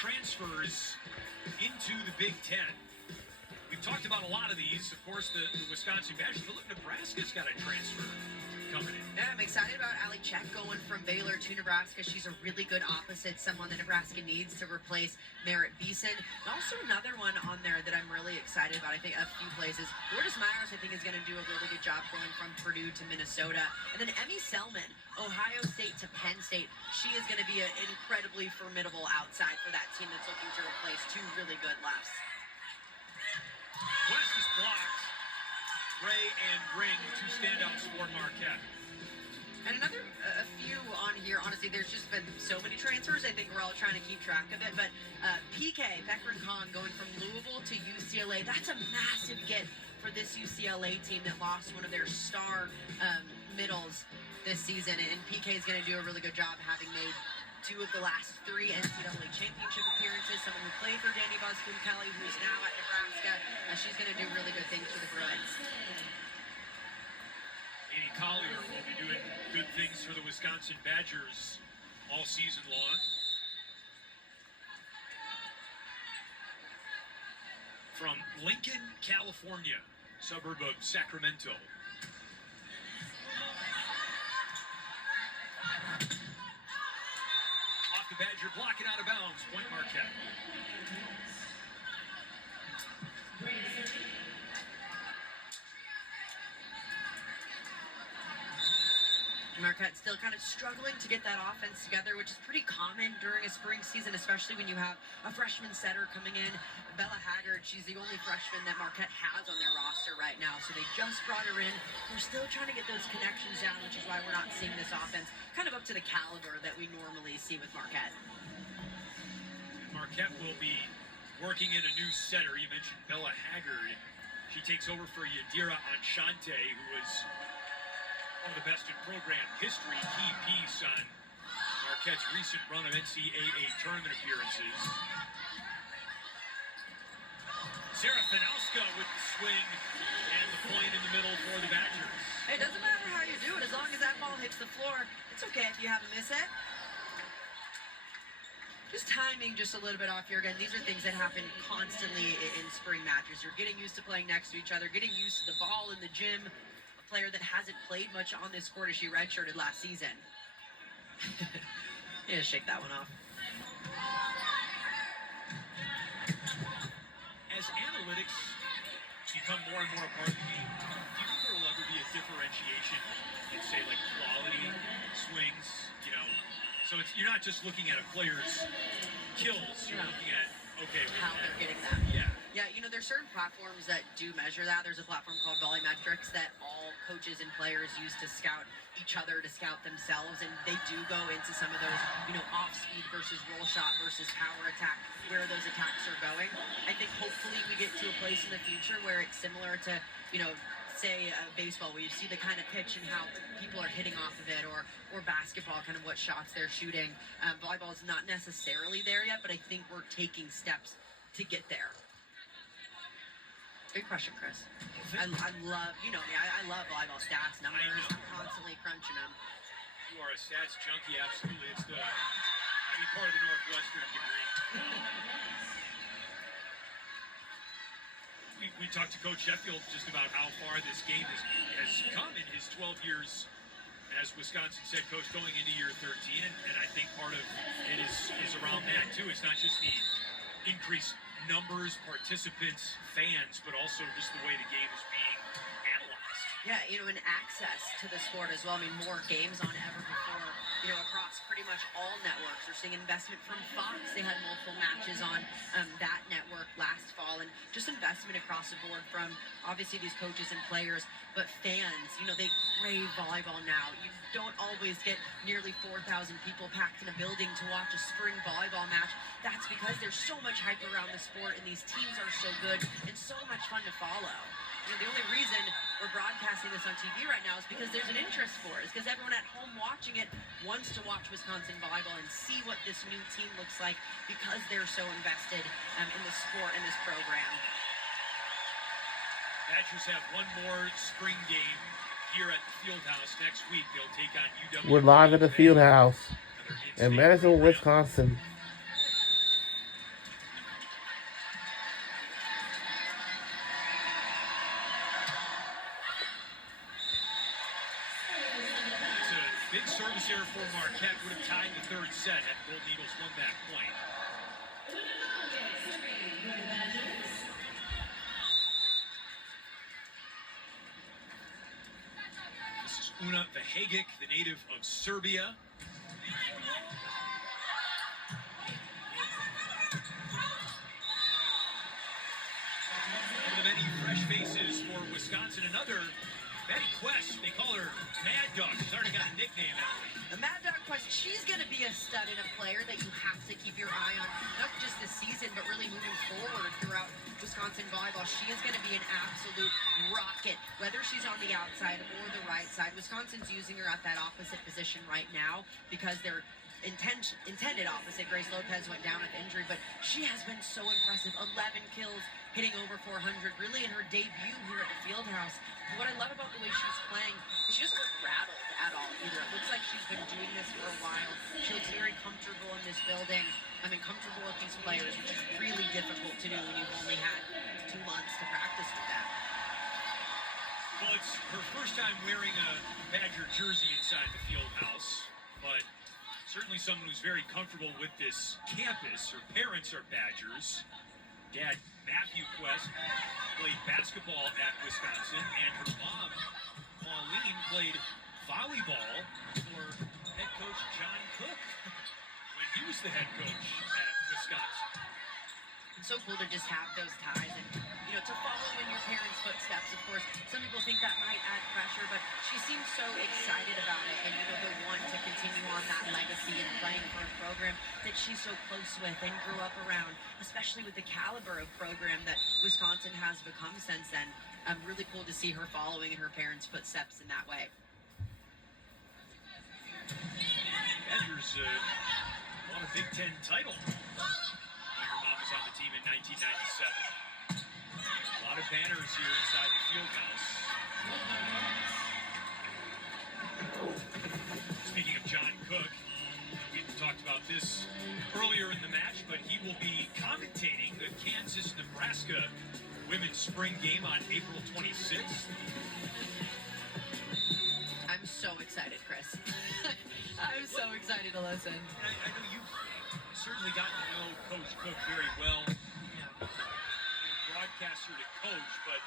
transfers into the Big Ten. We've talked about a lot of these. Of course, the Wisconsin Badgers, but look, Nebraska's got a transfer coming in. Yeah, I'm excited about Ali Check going from Baylor to Nebraska. She's a really good opposite, someone that Nebraska needs to replace Merritt Beeson. And also another one on there that I'm really excited about, I think, a few places. Lourdes Myers, I think, is going to do a really good job going from Purdue to Minnesota. And then Emmy Selman, Ohio State to Penn State. She is going to be an incredibly formidable outside for that team that's looking to replace two really good lefts. West is blocked. Ray and Ring, two standouts for Marquette. And a few on here. Honestly, there's just been so many transfers. I think we're all trying to keep track of it. But PK, Beckman Khan, going from Louisville to UCLA. That's a massive get for this UCLA team that lost one of their star middles this season. And PK is going to do a really good job, having made two of the last three NCAA championship appearances. Someone who played for Danny Busboom-Kelly, who's now at Nebraska. She's going to do really good things for the Bruins. Amy Collier will be doing good things for the Wisconsin Badgers all season long. From Lincoln, California, suburb of Sacramento. Badger blocking out of bounds. Point Marquette. Marquette still kind of struggling to get that offense together, which is pretty common during a spring season, especially when you have a freshman setter coming in. Bella Haggard, she's the only freshman that Marquette has on their roster right now, so they just brought her in. We're still trying to get those connections down, which is why we're not seeing this offense kind of up to the caliber that we normally see with Marquette. Marquette will be working in a new setter. You mentioned Bella Haggard. She takes over for Yadira Anshante, who was one of the best in program history, key piece on Marquette's recent run of NCAA tournament appearances. Sarah Fanowska with the swing and the point in the middle for the Badgers. It doesn't matter how you do it, as long as that ball hits the floor. It's okay if you have a miss it. Just timing just a little bit off here. Again, these are things that happen constantly in spring matches. You're getting used to playing next to each other, getting used to the ball in the gym. A player that hasn't played much on this court as she redshirted last season. Yeah, shake that one off. As analytics become more and more a part of the game, do you think there will ever be a differentiation in, say, like quality swings, you know? So you're not just looking at a player's kills, you're looking at, okay, how they're getting that. Yeah. Yeah, you know, there's certain platforms that do measure that. There's a platform called Volleymetrics that all coaches and players use to scout each other, to scout themselves, and they do go into some of those, you know, off-speed versus roll shot versus power attack, where those attacks are going. I think hopefully we get to a place in the future where it's similar to, you know, say baseball, where you see the kind of pitch and how people are hitting off of it, or basketball, kind of what shots they're shooting. Volleyball is not necessarily there yet, but I think we're taking steps to get there. Good question, Chris. I love, you know me, I love volleyball stats, numbers. I'm constantly crunching them. You are a stats junkie, absolutely. It's the part of the Northwestern degree. We talked to Coach Sheffield just about how far this game has come in his 12 years as Wisconsin's head coach, going into year 13, and I think part of it is around that too. It's not just the increased numbers, participants, fans, but also just the way the game is being analyzed. Yeah, you know, and access to the sport as well. I mean, more games on ever before, you know, across pretty much all networks. We're seeing investment from Fox. They had multiple matches on that network last fall, and just investment across the board from obviously these coaches and players, but fans. You know, they crave volleyball now. You don't always get nearly 4,000 people packed in a building to watch a spring volleyball match. That's because there's so much hype around the sport, and these teams are so good and so much fun to follow. You know, the only reason we're broadcasting this on TV right now is because there's an interest for it. It's because everyone at home watching it wants to watch Wisconsin volleyball and see what this new team looks like, because they're so invested in the sport and this program. Badgers have one more spring game here at the Fieldhouse next week. They'll take on UW. We're live at the Fieldhouse in Madison, Wisconsin. service error for Marquette would have tied the third set had the Golden Eagles won that point. This is Una Vahagic, the native of Serbia. One of the many fresh faces for Wisconsin. Another Betty Quest, they call her Mad Dog. She's already got a nickname, Emily. The Mad Dog Quest, she's going to be a stud and a player that you have to keep your eye on, not just this season, but really moving forward throughout Wisconsin volleyball. She is going to be an absolute rocket, whether she's on the outside or the right side. Wisconsin's using her at that opposite position right now because they're intended opposite. Grace Lopez went down with injury, but she has been so impressive. 11 kills, hitting over 400, really in her debut here at the Fieldhouse. What I love about the way she's playing is she doesn't look rattled at all either. It looks like she's been doing this for a while. She looks very comfortable in this building. I mean, comfortable with these players, which is really difficult to do when you've only had 2 months to practice with that. Well, it's her first time wearing a Badger jersey inside the Fieldhouse, but certainly someone who's very comfortable with this campus. Her parents are Badgers. Dad, Matthew Quest, played basketball at Wisconsin, and her mom, Pauline, played volleyball for head coach John Cook when he was the head coach at Wisconsin. It's so cool to just have those ties and, you know, to follow in your parents' footsteps. Of course, some people think that might add pressure, but she seems so excited about it and, you know, the want to continue on that legacy and playing for a program that she's so close with and grew up around, especially with the caliber of program that Wisconsin has become since then. Really cool to see her following in her parents' footsteps in that way. Badgers won a Big Ten title. Her mom was on the team in 1997. A lot of banners here inside the Fieldhouse. Speaking of John Cook, we talked about this earlier in the match, but he will be commentating the Kansas-Nebraska women's spring game on April 26th. I'm so excited, Chris. I'm so excited to listen. And I know you've certainly gotten to know Coach Cook very well. Broadcaster to coach, but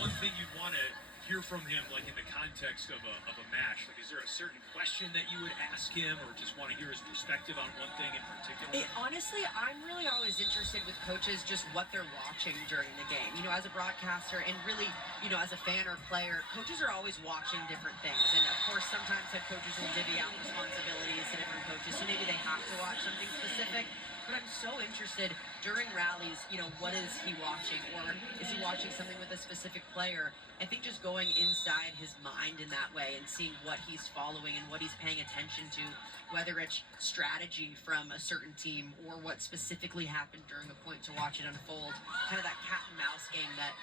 one thing you'd want to hear from him, like in the context of a match, like is there a certain question that you would ask him, or just want to hear his perspective on one thing in particular? Honestly, I'm really always interested with coaches just what they're watching during the game. You know, as a broadcaster and really, you know, as a fan or player, coaches are always watching different things. And of course, sometimes head coaches will divvy out responsibilities to different coaches, so maybe they have to watch something specific. But I'm so interested during rallies, you know, what is he watching? Or is he watching something with a specific player? I think just going inside his mind in that way and seeing what he's following and what he's paying attention to, whether it's strategy from a certain team or what specifically happened during a point to watch it unfold. Kind of that cat and mouse game, that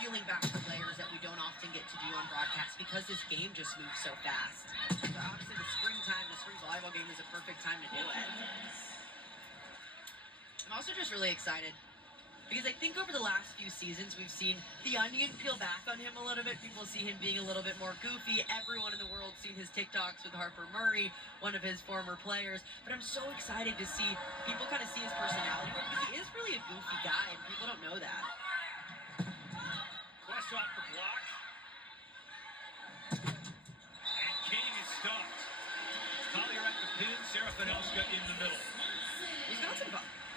peeling back the layers that we don't often get to do on broadcast because this game just moves so fast. But obviously the spring volleyball game is a perfect time to do it. I'm also just really excited because I think over the last few seasons we've seen the onion peel back on him a little bit. People see him being a little bit more goofy. Everyone in the world's seen his TikToks with Harper Murray, one of his former players. But I'm so excited to see people kind of see his personality because he is really a goofy guy and people don't know that. Quest off the block. And King is stopped. Collier at the pin, Serafinowska in the middle.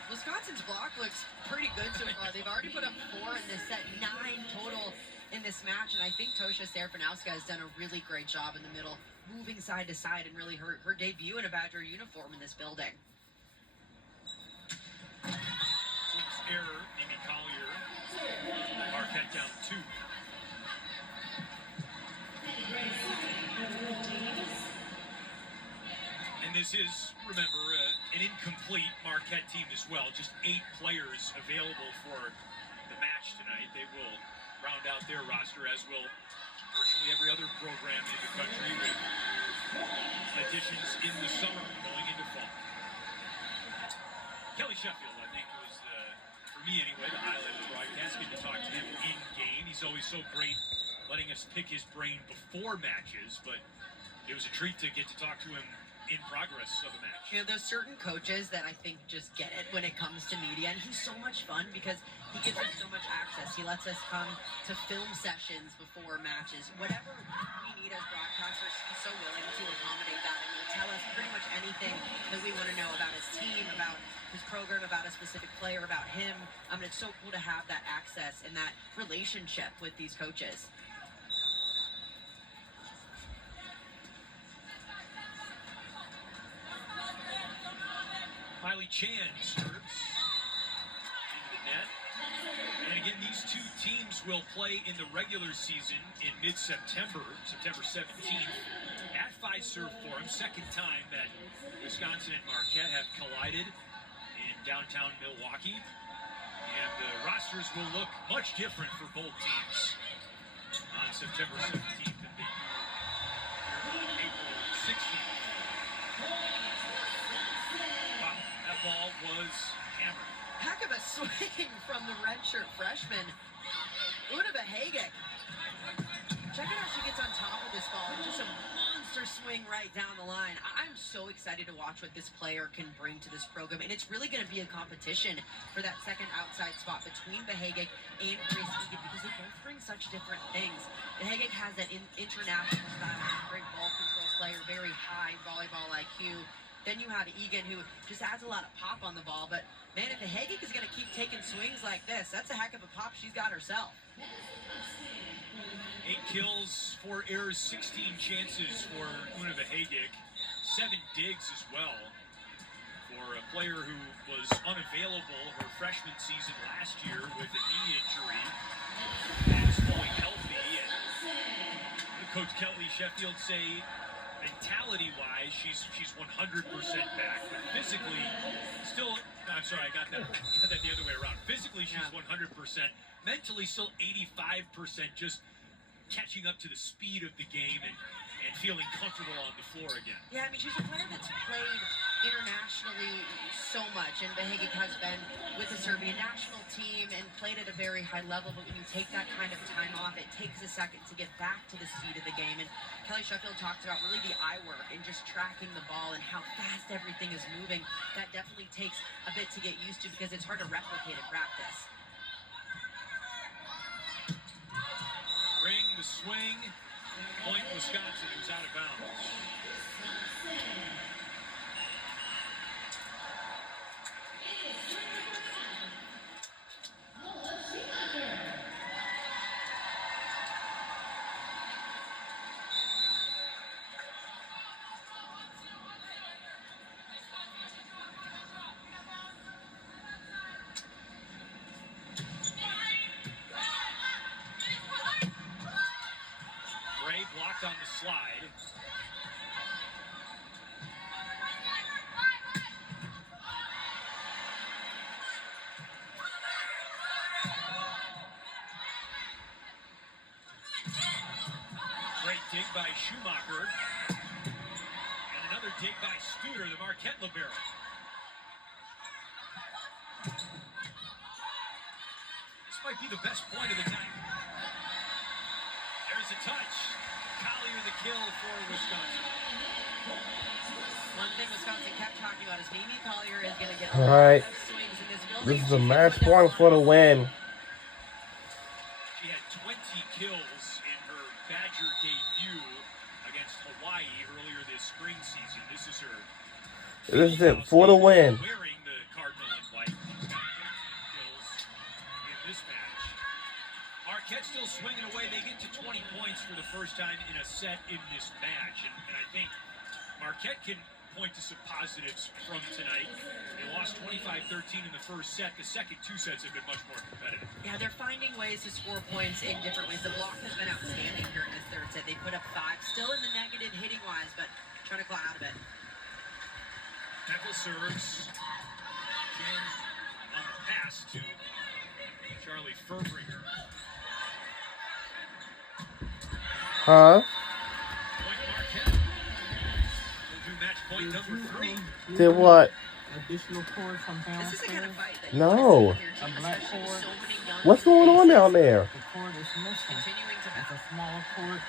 Wisconsin's block looks pretty good so far. They've already put up 4 in this set, 9 total in this match, and I think Tosha Serafinowska has done a really great job in the middle, moving side to side, and really her debut in a Badger uniform in this building. It's error, Mimi Collier. Marquette down 2. And this is, remember, an incomplete Marquette team as well. Just 8 players available for the match tonight. They will round out their roster, as will virtually every other program in the country, with additions in the summer going into fall. Kelly Sheffield, I think, was, for me anyway, the highlight of the broadcast. Good to talk to him in game. He's always so great letting us pick his brain before matches, but it was a treat to get to talk to him in progress of a match. You know, there's certain coaches that I think just get it when it comes to media, and he's so much fun because he gives us so much access. He lets us come to film sessions before matches. Whatever we need as broadcasters, he's so willing to accommodate that and will tell us pretty much anything that we want to know about his team, about his program, about a specific player, about him. It's so cool to have that access and that relationship with these coaches. Miley Chan serves into the net. And again, these two teams will play in the regular season in mid-September, September 17th, at Fiserv Forum. Second time that Wisconsin and Marquette have collided in downtown Milwaukee. And the rosters will look much different for both teams on September 17th than they do on April 16th. That ball was hammered. Heck of a swing from the redshirt freshman, Una Behagik. Check out how she gets on top of this ball. Just a monster swing right down the line. I'm so excited to watch what this player can bring to this program, and it's really going to be a competition for that second outside spot between Behagik and Grace Egan because they both bring such different things. Behagik has that international style, great ball control player, very high volleyball IQ. Then you have Egan, who just adds a lot of pop on the ball. But, man, if Behagik is going to keep taking swings like this, that's a heck of a pop she's got herself. 8 kills, 4 errors, 16 chances for Una Behagik. 7 digs as well for a player who was unavailable her freshman season last year with a knee injury and is fully healthy. And Coach Kelly Sheffield say, mentality-wise, she's 100% back, but physically, still. I'm sorry, I got that the other way around. Physically, she's 100%. Mentally, still 85%. Just catching up to the speed of the game and feeling comfortable on the floor again. Yeah, she's a player that's played internationally so much, and Behagik has been with the Serbian national team and played at a very high level, but when you take that kind of time off, it takes a second to get back to the speed of the game. And Kelly Sheffield talked about really the eye work and just tracking the ball and how fast everything is moving. That definitely takes a bit to get used to because it's hard to replicate in practice. Ring the swing. Point Wisconsin, who's out of bounds. Blocked on the slide. Great dig by Schumacher. And another dig by Studer, the Marquette libero. This might be the best point of the night. There's a touch. Collier the kill for Wisconsin. One thing Wisconsin kept talking about is Mimi Collier is going to get all right. swings in this building. This is a match point for the win. She had 20 kills in her Badger debut against Hawaii earlier this spring season. This is her. This is it for the win. Wearing the Cardinal and white. She's got 13 kills in this match. Marquette still swinging away. They get to 20 points for the first time in a set in this match. And I think Marquette can point to some positives from tonight. They lost 25-13 in the first set. The second 2 sets have been much more competitive. Yeah, they're finding ways to score points in different ways. The block has been outstanding during this third set. They put up 5. Still in the negative hitting-wise, but trying to claw out of it. Temple serves. Jen on the pass to Charlie Furbringer. Huh? Point Marquette. We'll do match point number 3. Did what? Additional cord from This is the kind of fight that No. you want to see with your team, A black especially with cord. so many young What's going on down there? The cord is missing. continuing to It's a battle. smaller cord.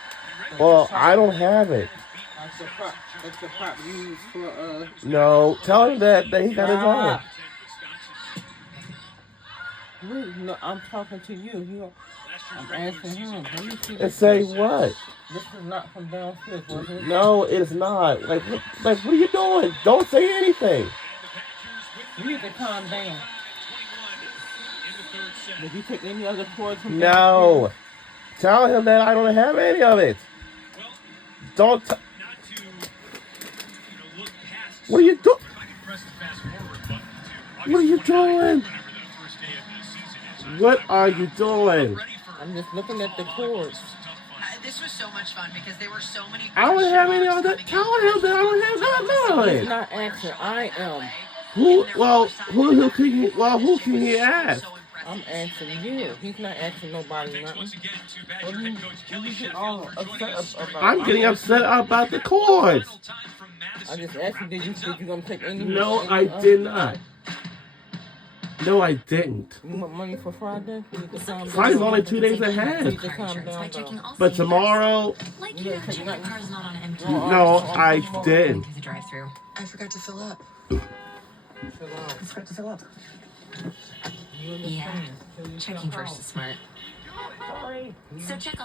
Well, I don't have it. Beat That's the prop used for No, tell him that he got his own. No, I'm talking to you. I'm asking him. Let me see And this. say what? This is not from downstairs, was it? No, it's not. What are you doing? Don't say anything. You need to calm down. Did you take any other toys from No. Tell him that I don't have any of it. Don't. What are you doing? What are you doing? What are you doing? I'm just looking at the cords. This was so much fun because there were so many. I don't have any of that. Tell him that I don't have none of He's it. not answering. I am. Who can he ask? I'm asking you. He's not asking nobody nothing. I'm getting upset about the cords. I just asked you, did you gonna take any? No, I did not. No, I didn't. You want money for Friday? You need to calm down. Friday's only 2 days ahead. You need to calm down, though. But tomorrow, Like you check your car's not on empty. no, I didn't. The drive-through. I forgot to fill up. Yeah. Checking first is smart. So check